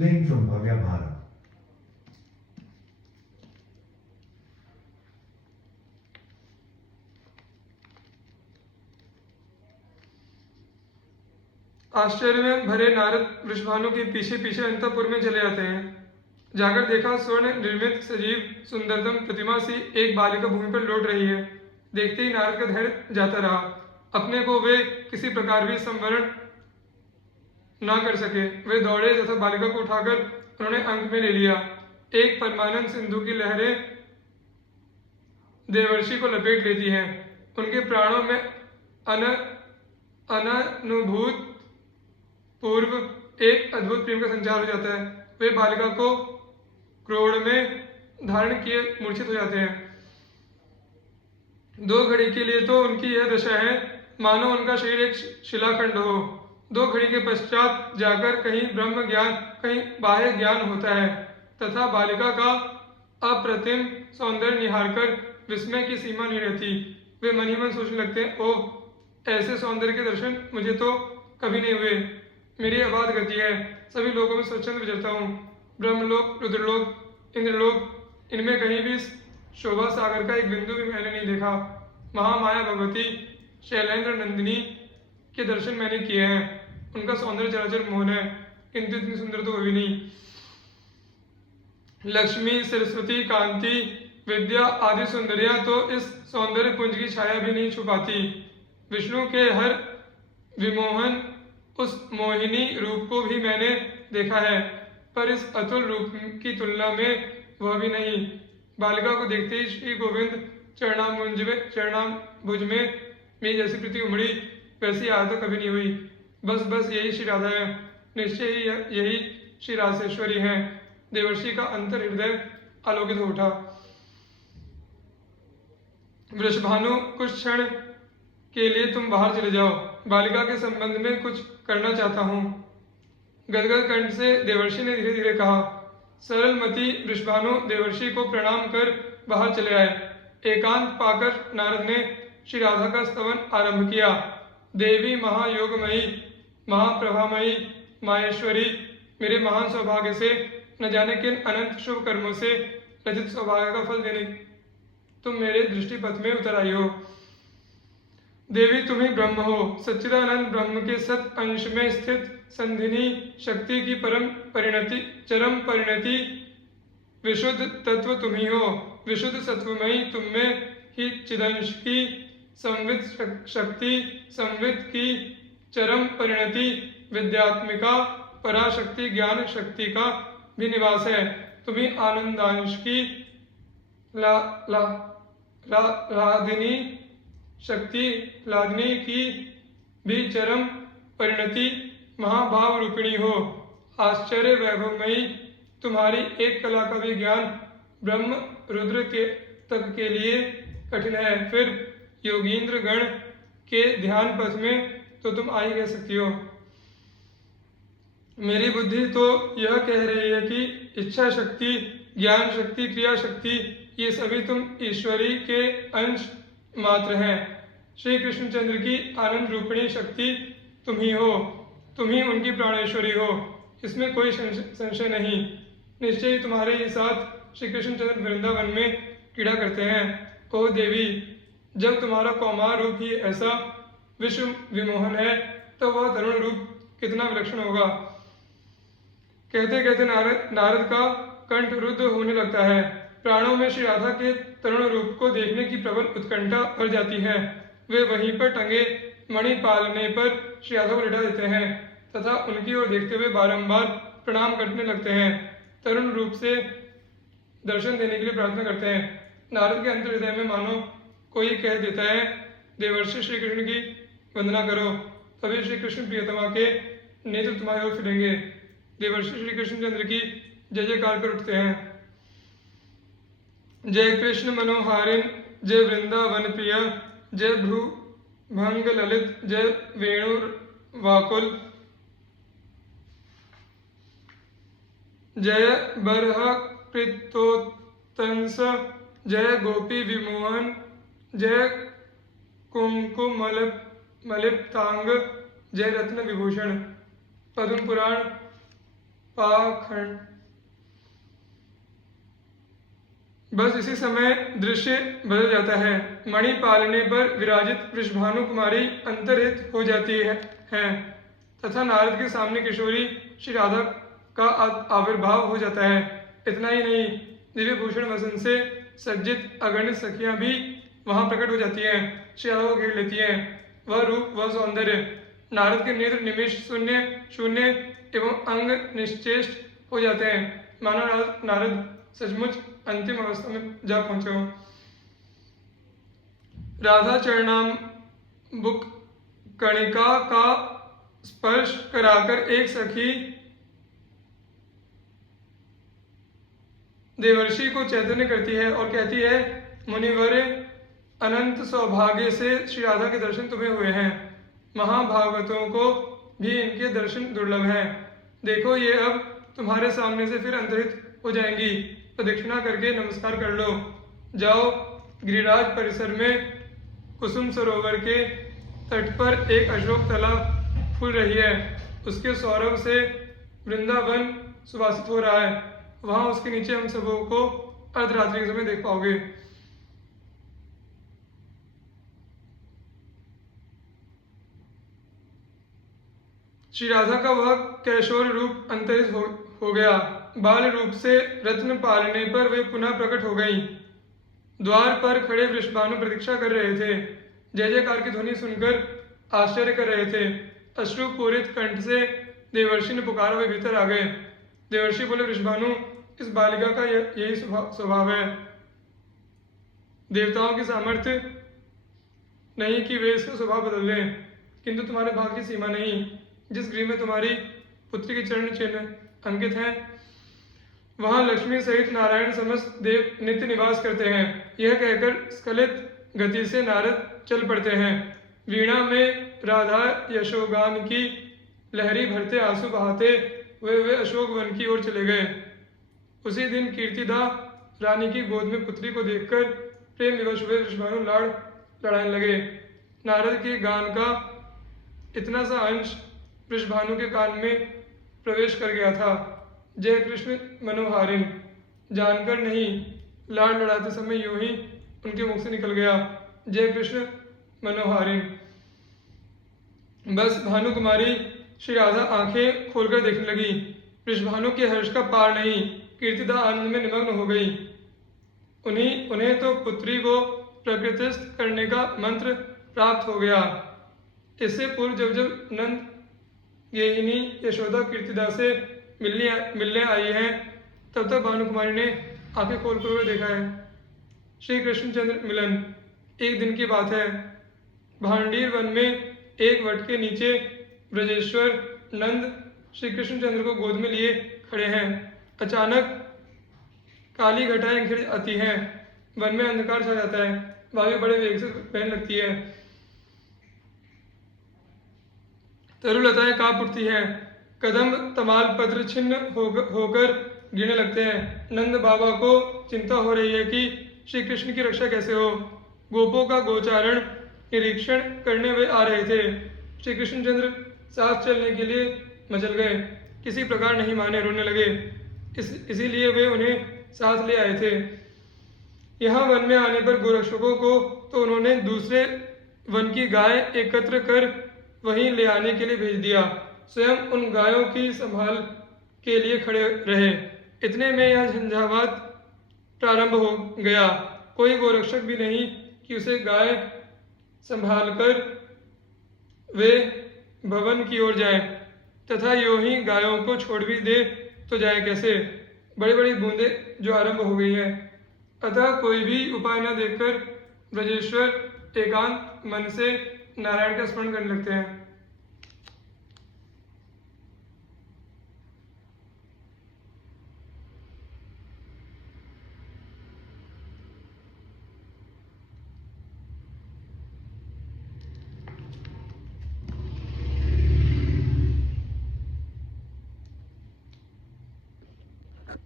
playing from Bhavya Bharat. आश्चर्य में भरे नारद वृषभानु के पीछे पीछे अंतःपुर में चले आते हैं। जाकर देखा स्वर्ण निर्मित सजीव सुंदरतम प्रतिमा सी एक बालिका भूमि पर लौट रही है। देखते ही नारद का धैर्य जाता रहा। अपने को वे किसी प्रकार भी संवरण ना कर सके। वे दौड़े तथा बालिका को उठाकर उन्होंने अंक में ले लिया। एक परमानंद सिंधु की लहरें देवर्षि को लपेट लेती हैं। उनके प्राणों में अनुभूत पूर्व एक अद्भुत प्रेम का संचार हो जाता है। वे बालिका को क्रोड़ में धारण किए मूर्छित हो जाते हैं। दो घड़ी के लिए तो उनकी यह दशा है मानो उनका शरीर एक शिलाखंड हो। दो घड़ी के पश्चात जाकर कहीं ब्रह्म ज्ञान कहीं बाह्य ज्ञान होता है तथा बालिका का अप्रतिम सौंदर्य निहारकर विस्मय की सीमा नहीं रहती। वे मन ही मन सोचने लगते हैं, ओह, ऐसे सौंदर्य के दर्शन मुझे तो कभी नहीं हुए। मेरी अबाध गति है, सभी लोगों में स्वच्छंद विचरता हूँ। ब्रह्मलोक, रुद्रलोक, इंद्रलोक, इनमें कहीं भी शोभा सागर का एक बिंदु भी मैंने नहीं देखा। महामाया भगवती शैलेंद्र नंदिनी के दर्शन मैंने किए हैं। उनका सौंदर्य चराचर मोहन है, किंतु इतनी सुंदर तो कभी नहीं। लक्ष्मी, सरस्वती, कांति, विद्या आदि सुंदरियां तो इस सौंदर्य पुंज की छाया भी नहीं छुपाती। विष्णु के हर विमोहन उस मोहिनी रूप को भी मैंने देखा है, पर इस अतुल रूप की तुलना में वह भी नहीं। बालिका को देखते ही श्री गोविंद चरणाम्बुज में मेरी जैसी प्रीति उमड़ी, वैसी आदत कभी नहीं हुई। बस बस यही श्री राधा है, निश्चय ही यही श्री रासेश्वरी है। देवर्षि का अंतर हृदय आलोकित हो उठा। वृषभानु, कुछ क्षण के लिए तुम बाहर चले जाओ, बालिका के संबंध में कुछ करना चाहता हूँ। गदगद कंठ से देवर्षि ने धीरे धीरे कहा। सरलमती वृषभानु देवर्षि को प्रणाम कर बाहर चले आए। एकांत पाकर नारद ने श्री राधा का स्तवन आरंभ किया। देवी महायोगमयी, महाप्रभामयी, माहेश्वरी, मेरे महान सौभाग्य से न जाने किन अनंत शुभ कर्मों से रचित सौभाग्य का फल देने तुम मेरे दृष्टिपथ में उतर आई हो। देवी तुम ही ब्रह्म हो, सच्चिदानंद ब्रह्म के सत अंश में स्थित संधिनी शक्ति की चरम परिणति विशुद्ध तत्व तुम ही हो। विशुद्ध सत्वमयी तुम में ही चिदंश की संवित शक्ति, संवित की चरम परिणति विद्यात्मिका पराशक्ति ज्ञान शक्ति का भी निवास है। तुम्ही आनंदांश की लादिनी शक्ति, लादिनी की भी चरम परिणति महाभाव रूपिणी हो। आश्चर्य वैभवमयी तुम्हारी एक कला का भी ज्ञान ब्रह्म रुद्र के तक के लिए कठिन है। फिर योगींद्र गण के ध्यान पथ में तो तुम आ ही कह सकती हो। मेरी बुद्धि तो यह कह रही है कि इच्छा शक्ति, ज्ञान शक्ति, क्रिया शक्ति ये सभी तुम ईश्वरी के अंश मात्र हैं। श्री कृष्णचंद्र की आनंद रूपिणी शक्ति तुम ही हो, तुम ही उनकी प्राणेश्वरी हो, इसमें कोई संशय नहीं। निश्चय ही तुम्हारे ही साथ श्री कृष्णचंद्र वृंदावन में क्रीड़ा करते हैं। ओ देवी, जब तुम्हारा कौमार रूप ही ऐसा विश्व विमोहन है तो वह तरुण रूप कितना विलक्षण होगा। कहते कहते नारद का कंठ रुद्ध होने लगता है। प्राणों में श्री राधा के तरुण रूप को देखने की प्रबल उत्कंठा भर जाती है। वे वहीं पर टंगे मणि पालने पर श्री राधा को लिटा देते हैं तथा उनकी ओर देखते हुए बारंबार प्रणाम करने लगते हैं। तरुण रूप से दर्शन देने के लिए प्रार्थना करते हैं। नारद के अंतर हृदय में मानो कोई कह देता है, देवर्षि श्री कृष्ण की वंदना करो, तभी श्री कृष्ण प्रियतमा के नेत्र तुम्हारी ओर फिरेंगे। देवर्षि श्री कृष्णचंद्र की जय जयकार कर उठते हैं। जय कृष्ण मनोहारिन, जय वृंदावन प्रिय, जय भ्रू भंग ललित, जय वेणु वाकुल, जय बरह कृतोत्तंस, जय गोपी विमोहन, जय कुंकुम मलिप्तांग, जय रत्न विभूषण। पद्म पुराण पाखंड। बस इसी समय दृश्य बदल जाता है। मणि पालने पर विराजित वृषभानु कुमारी अंतर्हित हो जाती है तथा नारद के सामने किशोरी श्री राधा का आविर्भाव हो जाता है। इतना ही नहीं, दिव्य भूषण वसन से सज्जित अगणित सखियां भी वहां प्रकट हो जाती हैं, श्री राधा को घेर लेती हैं। वह रूप, वह सौंदर्य, नारद के नेत्र निमिष शून्य एवं अंग निश्चेष्ट हो जाते हैं, मानो नारद सचमुच अंतिम अवस्था में जा पहुंचे हो। राधा चरणाम्बुक कणिका का स्पर्श कराकर एक सखी देवर्षि को चैतन्य करती है और कहती है, मुनिवर, अनंत सौभाग्य से श्री राधा के दर्शन तुम्हें हुए हैं। महाभागवतों को भी इनके दर्शन दुर्लभ हैं। देखो, ये अब तुम्हारे सामने से फिर अंतरित हो जाएंगी। प्रदक्षिणा करके नमस्कार कर लो। जाओ, गिरिराज परिसर में कुसुम सरोवर के तट पर एक अशोक तला फूल रही है। उसके सौरभ से वृंदावन सुवासित हो रहा है। वहां उसके नीचे हम सबों को अर्धरात्रि के समय देख पाओगे। श्री राधा का वह कैशोर रूप अंतरित हो गया। बाल रूप से रत्न पालने पर वे पुनः प्रकट हो गईं। द्वार पर खड़े वृषभानु प्रतीक्षा कर रहे थे। जय जयकार की ध्वनि सुनकर आश्चर्य कर रहे थे। अश्रु पूरित कंठ से देवर्षि ने पुकारा, वे भीतर आ गए। देवर्षि बोले, वृषभानु, इस बालिका का यही स्वभाव है। देवताओं की सामर्थ्य नहीं कि वे इसका स्वभाव बदल लें, किंतु तुम्हारे भाग्य की सीमा नहीं। जिस गृह में तुम्हारी पुत्री के चरण चिन्ह अंकित हैं, वहां लक्ष्मी सहित नारायण समस्त देव नित्य निवास करते हैं। यह कहकर स्खलित गति से नारद चल पड़ते हैं। वीणा में राधा यशोगान की लहरी भरते आंसू बहाते वे अशोक वन की ओर चले गए। उसी दिन कीर्तिदा रानी की गोद में पुत्री को देखकर प्रेम विवश हुए वृषभानु लड़ाने लगे। नारद के गान का इतना सा अंश वृषभानु के कान में प्रवेश कर गया था। जय कृष्ण मनोहारिन जानकर नहीं, लाड़ लड़ाते समय यूं ही उनके मुख से निकल गया, जय कृष्ण मनोहारिन। बस भानु कुमारी श्री राधा आंखें खोलकर देखने लगी। वृषभानु के हर्ष का पार नहीं। कीर्तिदा आनंद में निमग्न हो गई। उन्हें तो पुत्री को प्रकृतिस्थ करने का मंत्र प्राप्त हो गया। इससे पूर्व जब नंद गेहिनी यशोदा कीर्तिदा से मिलने आई हैं, तब तक भानु कुमारी ने आंखें खोल कर देखा है। श्री कृष्णचंद्र मिलन। एक दिन की बात है। भांडीर वन में एक वट के नीचे ब्रजेश्वर नंद श्री कृष्णचंद्र को गोद में लिए खड़े हैं। अचानक काली घटाएं घिर आती हैं। वन में अंधकार छा जाता है। वायु बड़े वेग से बहने लगती है। तरुलताएं कांप उठती हैं। कदम तमाल पत्र छिन्न होकर गिरने लगते हैं। नंद बाबा को चिंता हो रही है कि श्री कृष्ण की रक्षा कैसे हो। गोपों का गोचारण निरीक्षण करने वे आ रहे थे। श्री कृष्णचंद्र साथ चलने के लिए मचल गए। किसी प्रकार नहीं माने, रोने लगे। इसीलिए वे उन्हें साथ ले आए थे। यहाँ वन में आने पर गोरक्षकों को तो उन्होंने दूसरे वन की गाय एकत्र कर वहीं ले आने के लिए भेज दिया। स्वयं उन गायों की संभाल के लिए खड़े रहे। इतने में यह झंझावात प्रारंभ हो गया। कोई गोरक्षक भी नहीं कि उसे गाय संभालकर वे भवन की ओर जाएं, तथा यूं ही गायों को छोड़ भी दे तो जाए कैसे। बड़ी बड़ी बूंदें जो आरंभ हो गई है। अतः कोई भी उपाय न देखकर ब्रजेश्वर एकांत मन से नारायण का स्मरण करने लगते हैं।